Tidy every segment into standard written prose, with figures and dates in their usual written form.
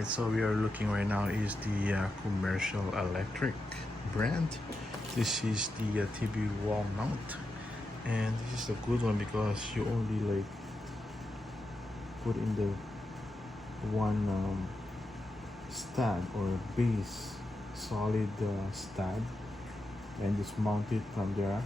Alright, so we are looking right now is the commercial electric brand. This is the TV wall mount, and this is a good one because you only like put in the one stud or base solid stud and just mount it from there.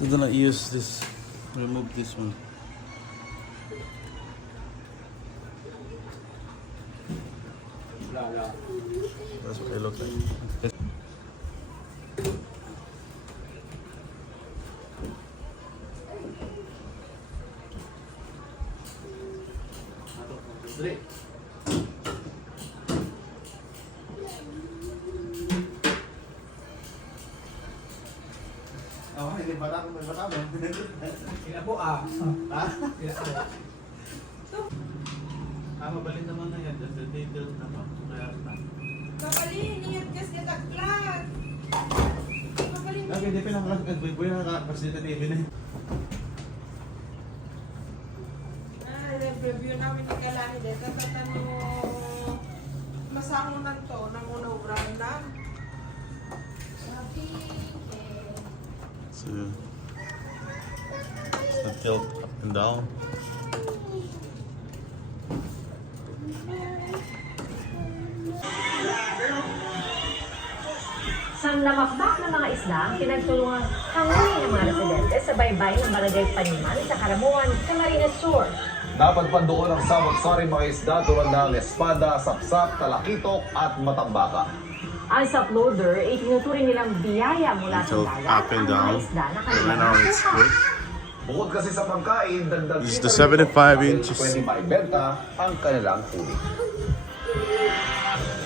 So do not use this, remove this one. That's what it looks like. Oh, hindi ba ako may bata mo? Kaya po Ha? Mabalin naman na yan, the details naman. Kabalin, ingat kasi taglat. Kabalin. Lagi hindi pinakalas at buhay na nakapasita TV na. Review namin ni Kalani dito. Tatano masangunan to, nangunobran na. So it's the tilt up and down. Sanlamakbak ng mga isla ang pinagtulungang hangulin ng mga residente sa baybay ng Barangay Paniman sa Karamuan, Camarines Sur. Napadpan doon ang sawag-sari mga isda tulad ng espada, sapsap, talakitok at matambaka. Ang uploader ay tinuturing nilang biyaya mula sa Tilt dagat up and ang mga down. isda na Right now kanilang it's good. Bukod kasi sa pagkain, dagdag This is kita the rin 75 dahil inches. pwede maibenta ang kanilang huli.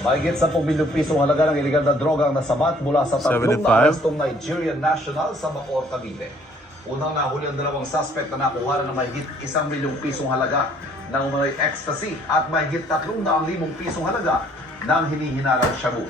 Mahigit 10 milyong pisong halaga ng iligal na droga ang nasabat mula sa tatlong 75. naarestong Nigerian national sa Bacoor, Cavite. Unang nahuli ang dalawang suspect na nakuha ng mahigit 1 milyong pisong halaga. ng umano'y ecstasy at mahigit 300,000 pisong halaga ng hinihinalang shabu.